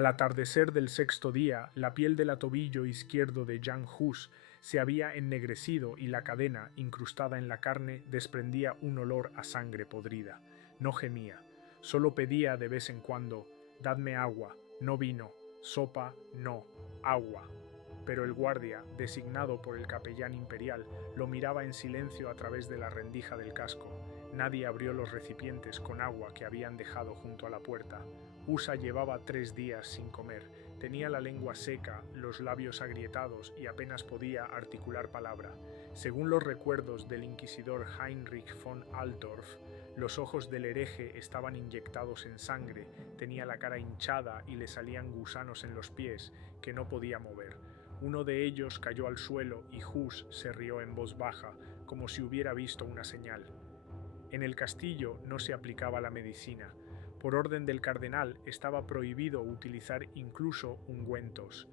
Al atardecer del sexto día, la piel del tobillo izquierdo de Jan Hus se había ennegrecido y la cadena, incrustada en la carne, desprendía un olor a sangre podrida. No gemía, solo pedía de vez en cuando: «Dadme agua, no vino, sopa, no, agua». Pero el guardia, designado por el capellán imperial, lo miraba en silencio a través de la rendija del casco. Nadie abrió los recipientes con agua que habían dejado junto a la puerta. Usa llevaba 3 días sin comer, tenía la lengua seca, los labios agrietados y apenas podía articular palabra. Según los recuerdos del inquisidor Heinrich von Altdorf, los ojos del hereje estaban inyectados en sangre, tenía la cara hinchada y le salían gusanos en los pies que no podía mover. Uno de ellos cayó al suelo y Hus se rió en voz baja, como si hubiera visto una señal. En el castillo no se aplicaba la medicina. Por orden del cardenal estaba prohibido utilizar incluso ungüentos.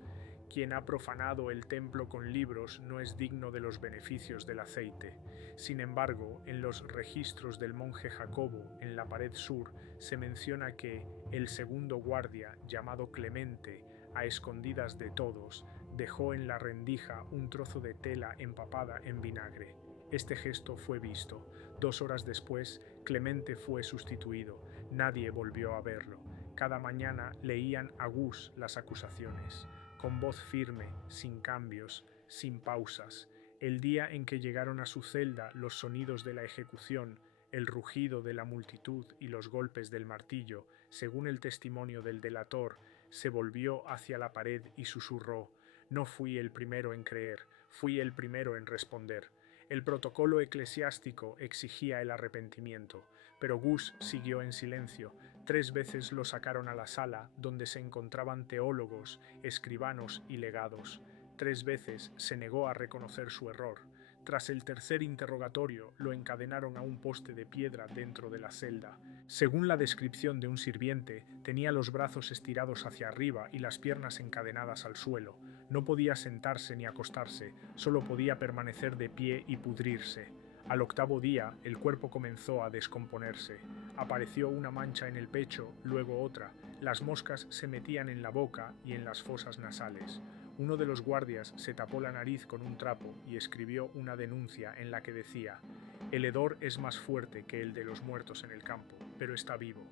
Quien ha profanado el templo con libros no es digno de los beneficios del aceite. Sin embargo, en los registros del monje Jacobo, en la pared sur, se menciona que el segundo guardia, llamado Clemente, a escondidas de todos, dejó en la rendija un trozo de tela empapada en vinagre. Este gesto fue visto. 2 horas después, Clemente fue sustituido. Nadie volvió a verlo. Cada mañana leían a Gus las acusaciones, con voz firme, sin cambios, sin pausas. El día en que llegaron a su celda los sonidos de la ejecución, el rugido de la multitud y los golpes del martillo, según el testimonio del delator, se volvió hacia la pared y susurró: «No fui el primero en creer, fui el primero en responder». El protocolo eclesiástico exigía el arrepentimiento, pero Gus siguió en silencio. 3 veces lo sacaron a la sala, donde se encontraban teólogos, escribanos y legados. 3 veces se negó a reconocer su error. Tras el tercer interrogatorio, lo encadenaron a un poste de piedra dentro de la celda. Según la descripción de un sirviente, tenía los brazos estirados hacia arriba y las piernas encadenadas al suelo. No podía sentarse ni acostarse, solo podía permanecer de pie y pudrirse. Al 8º día, el cuerpo comenzó a descomponerse. Apareció una mancha en el pecho, luego otra. Las moscas se metían en la boca y en las fosas nasales. Uno de los guardias se tapó la nariz con un trapo y escribió una denuncia en la que decía: «El hedor es más fuerte que el de los muertos en el campo, pero está vivo».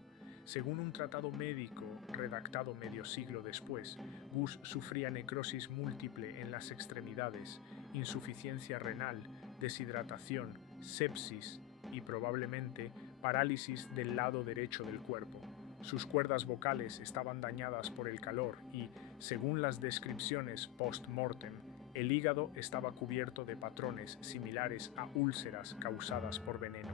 Según un tratado médico redactado medio siglo después, Gus sufría necrosis múltiple en las extremidades, insuficiencia renal, deshidratación, sepsis y probablemente parálisis del lado derecho del cuerpo. Sus cuerdas vocales estaban dañadas por el calor y, según las descripciones post-mortem, el hígado estaba cubierto de patrones similares a úlceras causadas por veneno.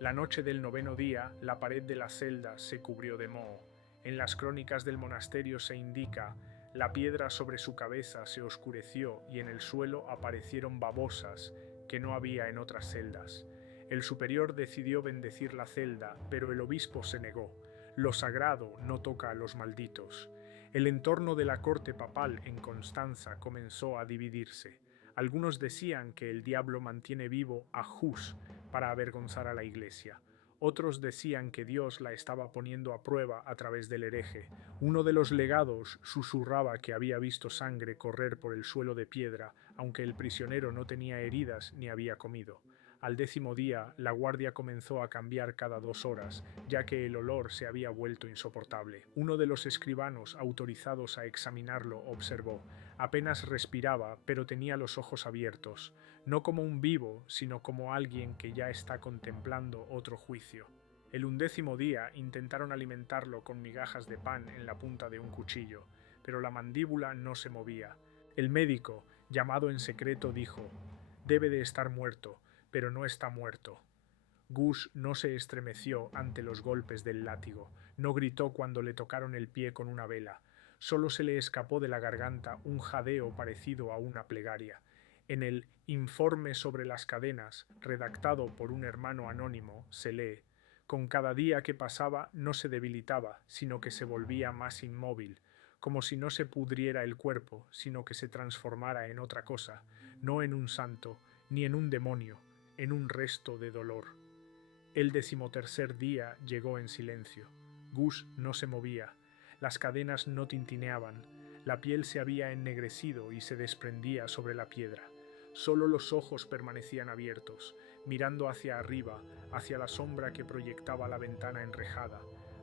La noche del 9º día, la pared de la celda se cubrió de moho. En las crónicas del monasterio se indica: «La piedra sobre su cabeza se oscureció y en el suelo aparecieron babosas que no había en otras celdas». El superior decidió bendecir la celda, pero el obispo se negó. Lo sagrado no toca a los malditos. El entorno de la corte papal en Constanza comenzó a dividirse. Algunos decían que el diablo mantiene vivo a Hus para avergonzar a la Iglesia. Otros decían que Dios la estaba poniendo a prueba a través del hereje. Uno de los legados susurraba que había visto sangre correr por el suelo de piedra, aunque el prisionero no tenía heridas ni había comido. Al 10º día, la guardia comenzó a cambiar cada 2 horas, ya que el olor se había vuelto insoportable. Uno de los escribanos autorizados a examinarlo observó: «Apenas respiraba, pero tenía los ojos abiertos, no como un vivo, sino como alguien que ya está contemplando otro juicio». El 11º día intentaron alimentarlo con migajas de pan en la punta de un cuchillo, pero la mandíbula no se movía. El médico, llamado en secreto, dijo: «Debe de estar muerto, pero no está muerto». Gus no se estremeció ante los golpes del látigo, no gritó cuando le tocaron el pie con una vela. Solo se le escapó de la garganta un jadeo parecido a una plegaria. En el «Informe sobre las cadenas», redactado por un hermano anónimo, se lee: «Con cada día que pasaba no se debilitaba, sino que se volvía más inmóvil, como si no se pudriera el cuerpo, sino que se transformara en otra cosa, no en un santo, ni en un demonio, en un resto de dolor». El 13º día llegó en silencio. Gus no se movía. Las cadenas no tintineaban, la piel se había ennegrecido y se desprendía sobre la piedra. Solo los ojos permanecían abiertos, mirando hacia arriba, hacia la sombra que proyectaba la ventana enrejada.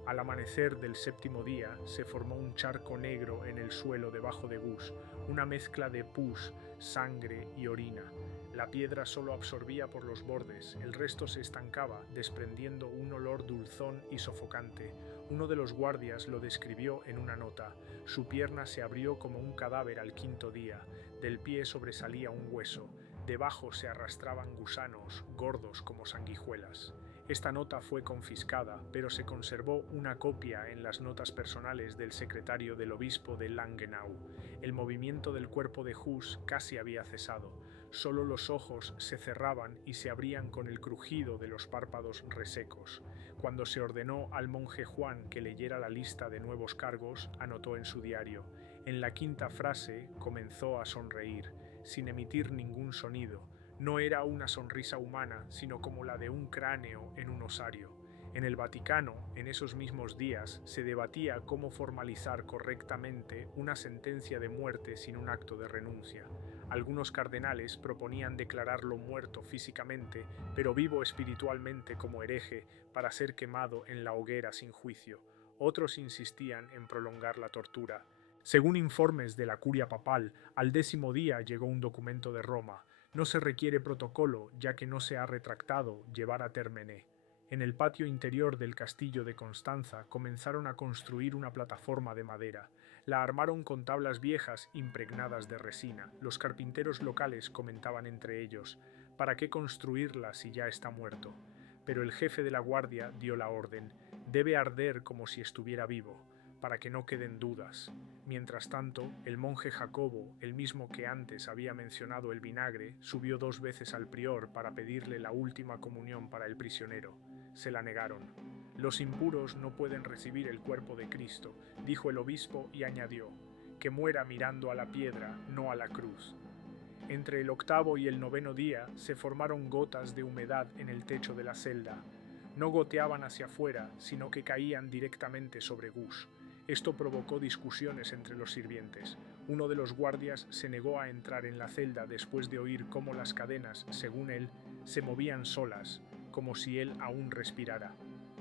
Al amanecer del séptimo día se formó un charco negro en el suelo debajo de Gus, una mezcla de pus, sangre y orina. La piedra solo absorbía por los bordes, el resto se estancaba, desprendiendo un olor dulzón y sofocante. Uno de los guardias lo describió en una nota. Su pierna se abrió como un cadáver al quinto día, del pie sobresalía un hueso, debajo se arrastraban gusanos, gordos como sanguijuelas. Esta nota fue confiscada, pero se conservó una copia en las notas personales del secretario del obispo de Langenau. El movimiento del cuerpo de Hus casi había cesado. Solo los ojos se cerraban y se abrían con el crujido de los párpados resecos. Cuando se ordenó al monje Juan que leyera la lista de nuevos cargos, anotó en su diario. En la quinta frase comenzó a sonreír, sin emitir ningún sonido. No era una sonrisa humana, sino como la de un cráneo en un osario. En el Vaticano, en esos mismos días, se debatía cómo formalizar correctamente una sentencia de muerte sin un acto de renuncia. Algunos cardenales proponían declararlo muerto físicamente, pero vivo espiritualmente como hereje para ser quemado en la hoguera sin juicio. Otros insistían en prolongar la tortura. Según informes de la curia papal, al 10º día llegó un documento de Roma. No se requiere protocolo, ya que no se ha retractado llevar a Termené. En el patio interior del castillo de Constanza comenzaron a construir una plataforma de madera. La armaron con tablas viejas impregnadas de resina. Los carpinteros locales comentaban entre ellos: ¿para qué construirla si ya está muerto? Pero el jefe de la guardia dio la orden: debe arder como si estuviera vivo, para que no queden dudas. Mientras tanto, el monje Jacobo, el mismo que antes había mencionado el vinagre, subió 2 veces al prior para pedirle la última comunión para el prisionero. Se la negaron. Los impuros no pueden recibir el cuerpo de Cristo, dijo el obispo y añadió: que muera mirando a la piedra, no a la cruz. Entre el 8º y el 9º día se formaron gotas de humedad en el techo de la celda. No goteaban hacia afuera, sino que caían directamente sobre Gus. Esto provocó discusiones entre los sirvientes. Uno de los guardias se negó a entrar en la celda después de oír cómo las cadenas, según él, se movían solas, como si él aún respirara.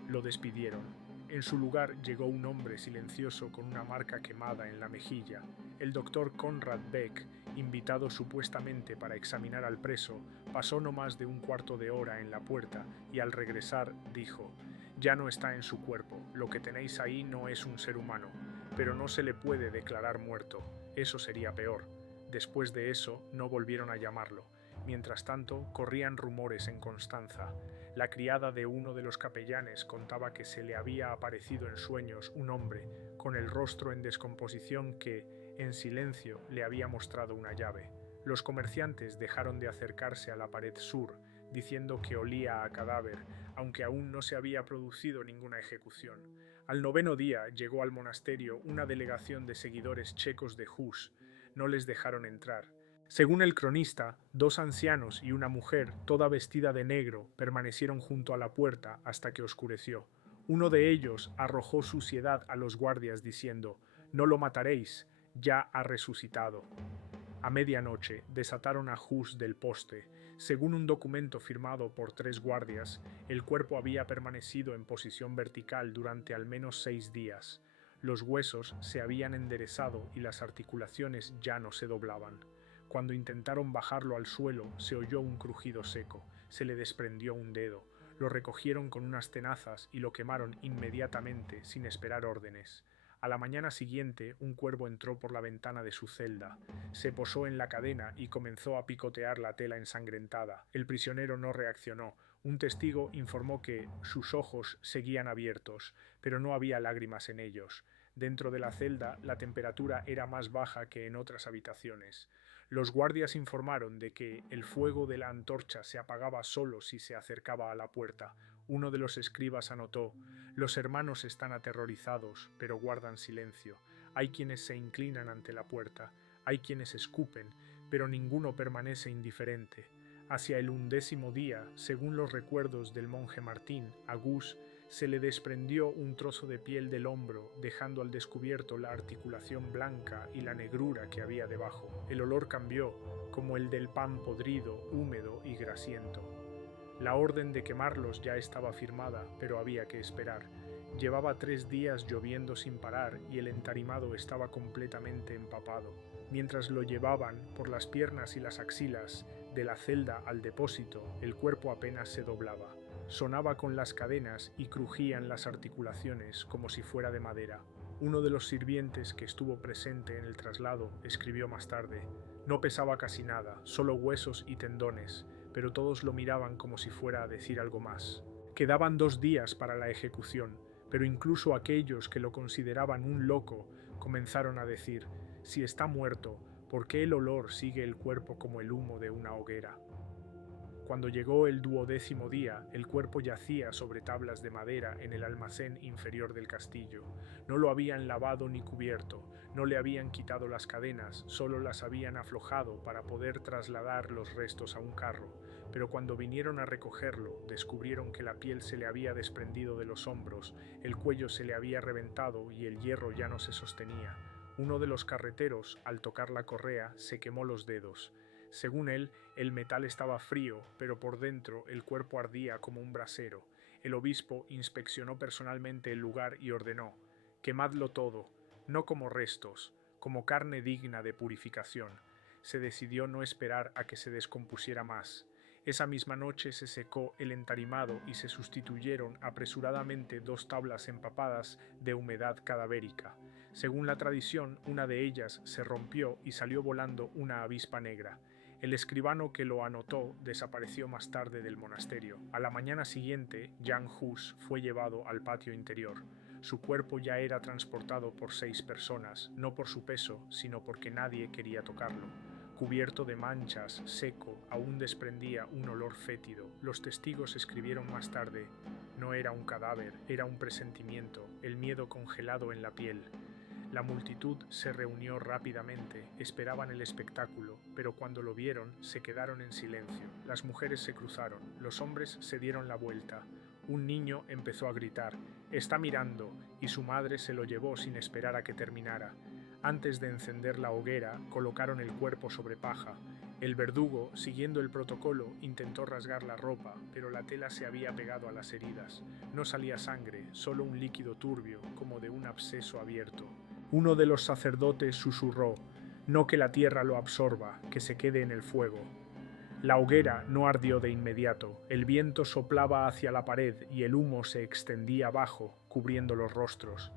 Lo despidieron. En su lugar llegó un hombre silencioso con una marca quemada en la mejilla. El doctor Conrad Beck, invitado supuestamente para examinar al preso, pasó no más de un cuarto de hora en la puerta y al regresar dijo: ya no está en su cuerpo, lo que tenéis ahí no es un ser humano, pero no se le puede declarar muerto, eso sería peor. Después de eso no volvieron a llamarlo. Mientras tanto, corrían rumores en Constanza. La criada de uno de los capellanes contaba que se le había aparecido en sueños un hombre, con el rostro en descomposición que, en silencio, le había mostrado una llave. Los comerciantes dejaron de acercarse a la pared sur, diciendo que olía a cadáver, aunque aún no se había producido ninguna ejecución. Al 9º día llegó al monasterio una delegación de seguidores checos de Hus. No les dejaron entrar. Según el cronista, 2 ancianos y una mujer, toda vestida de negro, permanecieron junto a la puerta hasta que oscureció. Uno de ellos arrojó suciedad a los guardias diciendo: «No lo mataréis, ya ha resucitado». A medianoche desataron a Hus del poste. Según un documento firmado por 3 guardias, el cuerpo había permanecido en posición vertical durante al menos 6 días. Los huesos se habían enderezado y las articulaciones ya no se doblaban. Cuando intentaron bajarlo al suelo, se oyó un crujido seco. Se le desprendió un dedo. Lo recogieron con unas tenazas y lo quemaron inmediatamente, sin esperar órdenes. A la mañana siguiente, un cuervo entró por la ventana de su celda. Se posó en la cadena y comenzó a picotear la tela ensangrentada. El prisionero no reaccionó. Un testigo informó que sus ojos seguían abiertos, pero no había lágrimas en ellos. Dentro de la celda, la temperatura era más baja que en otras habitaciones. Los guardias informaron de que el fuego de la antorcha se apagaba solo si se acercaba a la puerta. Uno de los escribas anotó: «Los hermanos están aterrorizados, pero guardan silencio. Hay quienes se inclinan ante la puerta, hay quienes escupen, pero ninguno permanece indiferente». Hacia el 11º día, según los recuerdos del monje Martín, a Gus Se le desprendió un trozo de piel del hombro, dejando al descubierto la articulación blanca y la negrura que había debajo. El olor cambió, como el del pan podrido, húmedo y grasiento. La orden de quemarlos ya estaba firmada, pero había que esperar. Llevaba 3 días lloviendo sin parar y el entarimado estaba completamente empapado. Mientras lo llevaban por las piernas y las axilas, de la celda al depósito, el cuerpo apenas se doblaba. Sonaba con las cadenas y crujían las articulaciones como si fuera de madera. Uno de los sirvientes que estuvo presente en el traslado escribió más tarde: no pesaba casi nada, solo huesos y tendones, pero todos lo miraban como si fuera a decir algo más. Quedaban 2 días para la ejecución, pero incluso aquellos que lo consideraban un loco comenzaron a decir: si está muerto, ¿por qué el olor sigue el cuerpo como el humo de una hoguera? Cuando llegó el 12º día, el cuerpo yacía sobre tablas de madera en el almacén inferior del castillo. No lo habían lavado ni cubierto, no le habían quitado las cadenas, solo las habían aflojado para poder trasladar los restos a un carro. Pero cuando vinieron a recogerlo, descubrieron que la piel se le había desprendido de los hombros, el cuello se le había reventado y el hierro ya no se sostenía. Uno de los carreteros, al tocar la correa, se quemó los dedos. Según él, el metal estaba frío, pero por dentro el cuerpo ardía como un brasero. El obispo inspeccionó personalmente el lugar y ordenó: quemadlo todo, no como restos, como carne digna de purificación. Se decidió no esperar a que se descompusiera más. Esa misma noche se secó el entarimado y se sustituyeron apresuradamente 2 tablas empapadas de humedad cadavérica. Según la tradición, una de ellas se rompió y salió volando una avispa negra. El escribano que lo anotó desapareció más tarde del monasterio. A la mañana siguiente, Jan Hus fue llevado al patio interior. Su cuerpo ya era transportado por 6 personas, no por su peso, sino porque nadie quería tocarlo. Cubierto de manchas, seco, aún desprendía un olor fétido. Los testigos escribieron más tarde: no era un cadáver, era un presentimiento, el miedo congelado en la piel. La multitud se reunió rápidamente, esperaban el espectáculo, pero cuando lo vieron se quedaron en silencio. Las mujeres se cruzaron, los hombres se dieron la vuelta. Un niño empezó a gritar: «¡Está mirando!», y su madre se lo llevó sin esperar a que terminara. Antes de encender la hoguera, colocaron el cuerpo sobre paja. El verdugo, siguiendo el protocolo, intentó rasgar la ropa, pero la tela se había pegado a las heridas. No salía sangre, solo un líquido turbio, como de un absceso abierto. Uno de los sacerdotes susurró: «No que la tierra lo absorba, que se quede en el fuego». La hoguera no ardió de inmediato, el viento soplaba hacia la pared y el humo se extendía abajo, cubriendo los rostros.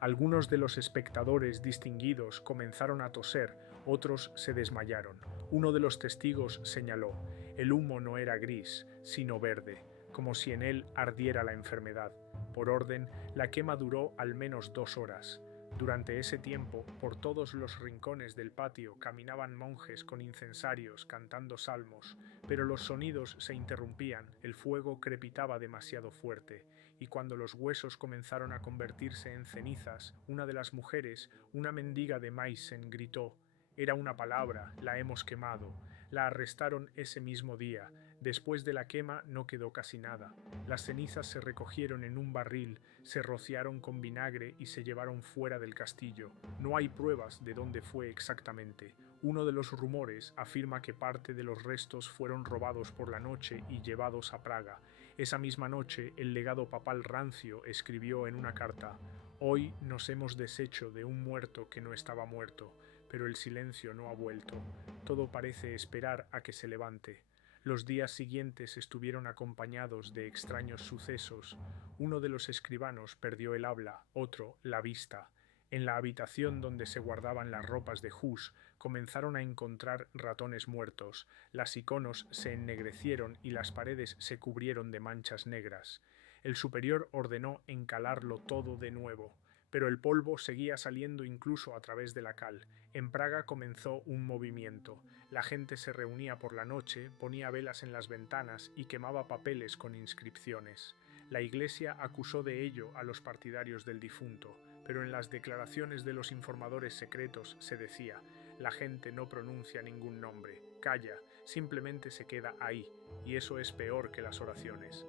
Algunos de los espectadores distinguidos comenzaron a toser, otros se desmayaron. Uno de los testigos señaló: el humo no era gris, sino verde, como si en él ardiera la enfermedad. Por orden, la quema duró al menos 2 horas. Durante ese tiempo, por todos los rincones del patio caminaban monjes con incensarios cantando salmos, pero los sonidos se interrumpían, el fuego crepitaba demasiado fuerte, y cuando los huesos comenzaron a convertirse en cenizas, una de las mujeres, una mendiga de Meissen, gritó: «Era una palabra, la hemos quemado». La arrestaron ese mismo día. Después de la quema no quedó casi nada. Las cenizas se recogieron en un barril, se rociaron con vinagre y se llevaron fuera del castillo. No hay pruebas de dónde fue exactamente. Uno de los rumores afirma que parte de los restos fueron robados por la noche y llevados a Praga. Esa misma noche, el legado papal Rancio escribió en una carta: «Hoy nos hemos deshecho de un muerto que no estaba muerto, pero el silencio no ha vuelto. Todo parece esperar a que se levante». Los días siguientes estuvieron acompañados de extraños sucesos. Uno de los escribanos perdió el habla, otro la vista. En la habitación donde se guardaban las ropas de Hus comenzaron a encontrar ratones muertos. Las iconos se ennegrecieron y las paredes se cubrieron de manchas negras. El superior ordenó encalarlo todo de nuevo, pero el polvo seguía saliendo incluso a través de la cal. En Praga comenzó un movimiento. La gente se reunía por la noche, ponía velas en las ventanas y quemaba papeles con inscripciones. La Iglesia acusó de ello a los partidarios del difunto, pero en las declaraciones de los informadores secretos se decía: «La gente no pronuncia ningún nombre, calla, simplemente se queda ahí, y eso es peor que las oraciones».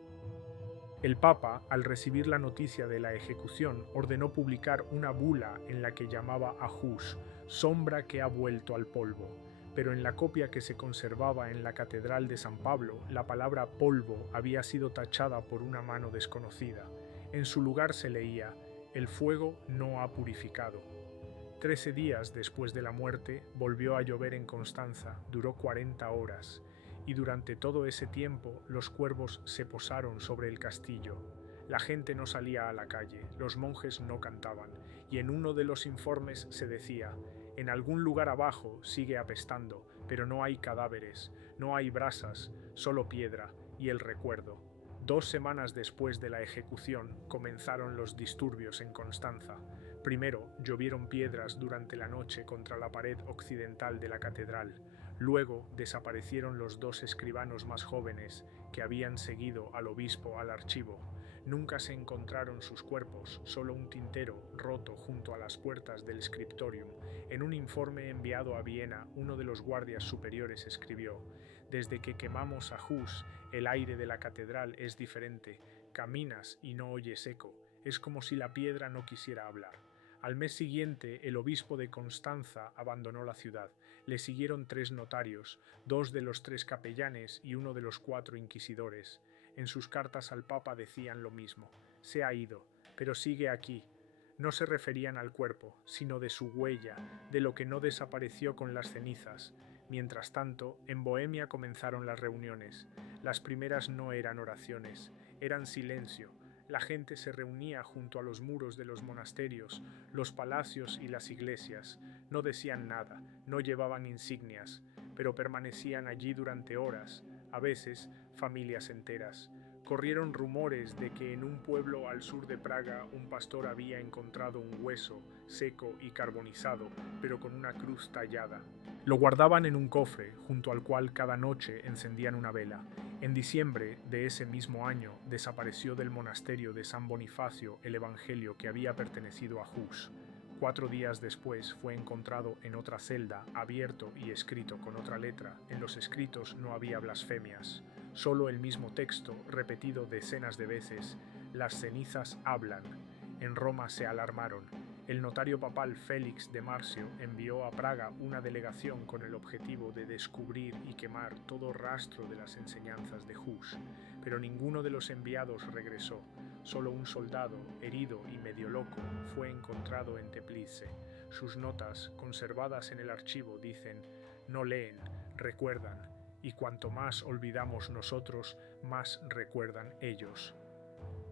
El Papa, al recibir la noticia de la ejecución, ordenó publicar una bula en la que llamaba a Hus sombra que ha vuelto al polvo, pero en la copia que se conservaba en la Catedral de San Pablo, la palabra polvo había sido tachada por una mano desconocida. En su lugar se leía: el fuego no ha purificado. 13 días después de la muerte, volvió a llover en Constanza, duró 40 horas, y durante todo ese tiempo los cuervos se posaron sobre el castillo. La gente no salía a la calle, los monjes no cantaban, y en uno de los informes se decía: en algún lugar abajo sigue apestando, pero no hay cadáveres, no hay brasas, solo piedra y el recuerdo. 2 semanas después de la ejecución comenzaron los disturbios en Constanza. Primero llovieron piedras durante la noche contra la pared occidental de la catedral. Luego desaparecieron los 2 escribanos más jóvenes que habían seguido al obispo al archivo. Nunca se encontraron sus cuerpos, solo un tintero roto junto a las puertas del scriptorium. En un informe enviado a Viena, uno de los guardias superiores escribió: desde que quemamos a Hus, el aire de la catedral es diferente. Caminas y no oyes eco. Es como si la piedra no quisiera hablar. Al mes siguiente, el obispo de Constanza abandonó la ciudad. Le siguieron 3 notarios, 2 de los 3 capellanes y uno de los 4 inquisidores. En sus cartas al Papa decían lo mismo: se ha ido, pero sigue aquí. No se referían al cuerpo, sino de su huella, de lo que no desapareció con las cenizas. Mientras tanto, en Bohemia comenzaron las reuniones. Las primeras no eran oraciones, eran silencio. La gente se reunía junto a los muros de los monasterios, los palacios y las iglesias. No decían nada, no llevaban insignias, pero permanecían allí durante horas, a veces familias enteras. Corrieron rumores de que en un pueblo al sur de Praga un pastor había encontrado un hueso seco y carbonizado, pero con una cruz tallada. Lo guardaban en un cofre, junto al cual cada noche encendían una vela. En diciembre de ese mismo año desapareció del monasterio de San Bonifacio el evangelio que había pertenecido a Hus. 4 días después fue encontrado en otra celda, abierto y escrito con otra letra. En los escritos no había blasfemias, solo el mismo texto, repetido decenas de veces: las cenizas hablan. En Roma se alarmaron. El notario papal Félix de Marcio envió a Praga una delegación con el objetivo de descubrir y quemar todo rastro de las enseñanzas de Hus, pero ninguno de los enviados regresó. Solo un soldado, herido y medio loco, fue encontrado en Teplice. Sus notas, conservadas en el archivo, dicen: no leen, recuerdan, y cuanto más olvidamos nosotros, más recuerdan ellos.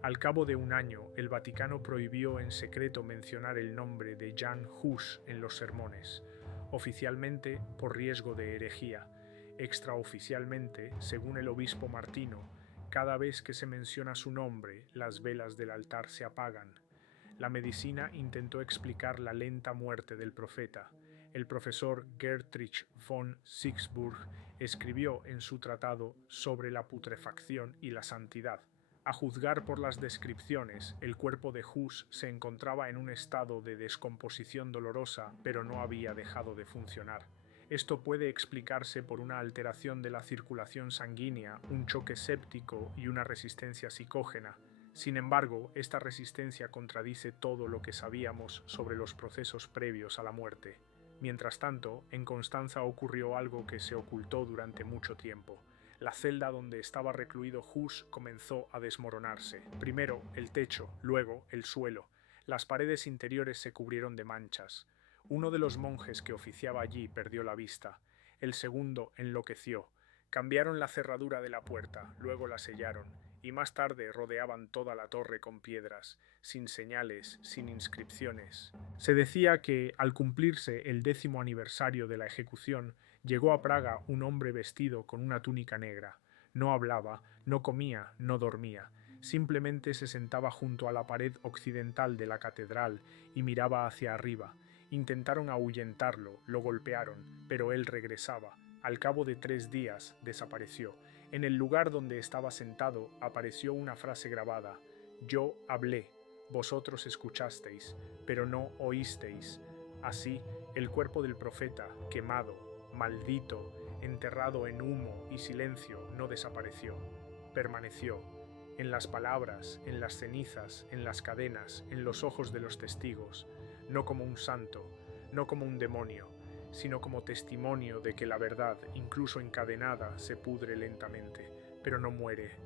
Al cabo de un año, el Vaticano prohibió en secreto mencionar el nombre de Jan Hus en los sermones, oficialmente por riesgo de herejía. Extraoficialmente, según el obispo Martino, cada vez que se menciona su nombre, las velas del altar se apagan. La medicina intentó explicar la lenta muerte del profeta. El profesor Gertrich von Sigsburg escribió en su tratado sobre la putrefacción y la santidad: a juzgar por las descripciones, el cuerpo de Hus se encontraba en un estado de descomposición dolorosa, pero no había dejado de funcionar. Esto puede explicarse por una alteración de la circulación sanguínea, un choque séptico y una resistencia psicógena. Sin embargo, esta resistencia contradice todo lo que sabíamos sobre los procesos previos a la muerte. Mientras tanto, en Constanza ocurrió algo que se ocultó durante mucho tiempo. La celda donde estaba recluido Hus comenzó a desmoronarse. Primero el techo, luego el suelo. Las paredes interiores se cubrieron de manchas. Uno de los monjes que oficiaba allí perdió la vista. El segundo enloqueció. Cambiaron la cerradura de la puerta, luego la sellaron, y más tarde rodeaban toda la torre con piedras, sin señales, sin inscripciones. Se decía que, al cumplirse el 10º aniversario de la ejecución, llegó a Praga un hombre vestido con una túnica negra. No hablaba, no comía, no dormía. Simplemente se sentaba junto a la pared occidental de la catedral y miraba hacia arriba. Intentaron ahuyentarlo, lo golpearon, pero él regresaba. Al cabo de 3 días desapareció. En el lugar donde estaba sentado apareció una frase grabada: yo hablé, vosotros escuchasteis, pero no oísteis. Así, el cuerpo del profeta, quemado, maldito, enterrado en humo y silencio, no desapareció, permaneció. en las palabras, en las cenizas, en las cadenas, en los ojos de los testigos, no como un santo, no como un demonio, sino como testimonio de que la verdad, incluso encadenada, se pudre lentamente, pero no muere.